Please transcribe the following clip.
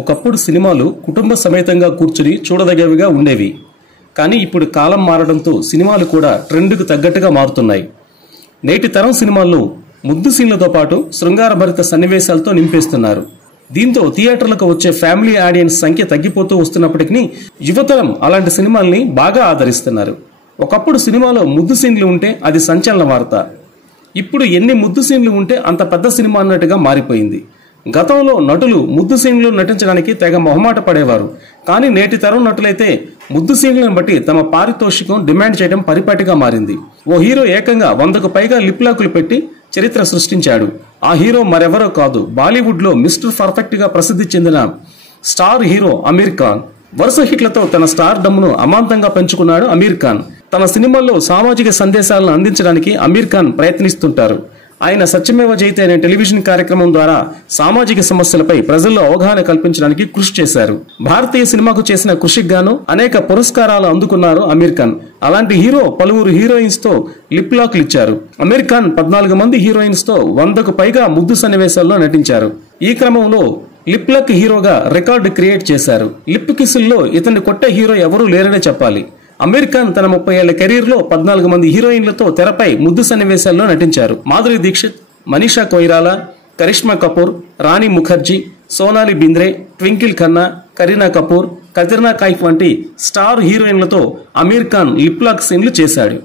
ఒకప్పుడు సినిమాలు కుటుంబ సమేతంగా కూర్చుని చూడదగినవిగా ఉండేవి. కానీ ఇప్పుడు కాలం మారడంతో సినిమాలు కూడా ట్రెండ్కు తగ్గట్టుగా మారుతున్నాయి. నేటి తరం సినిమాల్లో ముద్దు సీన్లతో పాటు శృంగారభరిత సన్నివేశాలతో నింపేస్తున్నారు. దీంతో థియేటర్లకు వచ్చే ఫ్యామిలీ ఆడియన్స్ సంఖ్య తగ్గిపోతూ వస్తున్నప్పటికీ యువతరం అలాంటి సినిమాల్ని బాగా ఆదరిస్తున్నారు. ఒకప్పుడు సినిమాలో ముద్దు సీన్లు ఉంటే అది సంచలన వార్త. ఇప్పుడు ఎన్ని ముద్దు సీన్లు ఉంటే అంత పెద్ద సినిమా అన్నట్టుగా మారిపోయింది. గతంలో నటులు ముద్దు సీన్లు నటించడానికి తెగ మొహమాట పడేవారు. కానీ నేటి తరం నటులైతే ముద్దు సీన్లను బట్టి తమ పారితోషికం డిమాండ్ చేయడం పరిపాటిగా మారింది. ఓ హీరో ఏకంగా 100కు పైగా లిప్ లాకులు పెట్టి చరిత్ర సృష్టించాడు. ఆ హీరో మరెవరో కాదు, బాలీవుడ్ లో మిస్టర్ పర్ఫెక్ట్ గా ప్రసిద్ధి చెందిన స్టార్ హీరో అమీర్ ఖాన్. వరుస హిట్లతో తన స్టార్ డమ్ను అమాంతంగా పెంచుకున్నాడు అమీర్ ఖాన్. తన సినిమాల్లో సామాజిక సందేశాలను అందించడానికి అమీర్ ఖాన్ ప్రయత్నిస్తుంటారు. ఆయన సత్యమేవ జయతే అనే టెలివిజన్ కార్యక్రమం ద్వారా సామాజిక సమస్యలపై ప్రజల్లో అవగాహన కల్పించడానికి కృషి చేశారు. భారతీయ సినిమాకు చేసిన కృషికి గాను అనేక పురస్కారాలు అందుకున్నారు అమీర్ ఖాన్. అలాంటి హీరో పలువురు హీరోయిన్స్ తో లిప్ లాక్లు ఇచ్చారు. అమీర్ ఖాన్ 14 మంది హీరోయిన్స్ తో 100కు పైగా ముద్దు సన్నివేశాల్లో నటించారు. ఈ క్రమంలో లిప్ లాక్ హీరోగా రికార్డు క్రియేట్ చేశారు. లిప్ కిసుల్లో ఇతన్ని కొట్టే హీరో ఎవరూ లేరనే చెప్పాలి. అమీర్ ఖాన్ తన 30 ఏళ్ల కెరీర్ లో 14 మంది హీరోయిన్లతో తెరపై ముద్దు సన్నివేశాల్లో నటించారు. మాధురి దీక్షిత్, మనీషా కొయిరాలా, కరిష్మా కపూర్, రాణి ముఖర్జీ, సోనాలి బింద్రే, ట్వింకిల్ ఖన్నా, కరీనా కపూర్, కత్రినా కైఫ్ వంటి స్టార్ హీరోయిన్లతో అమీర్ ఖాన్ లిప్ లాక్ సీన్లు చేశాడు.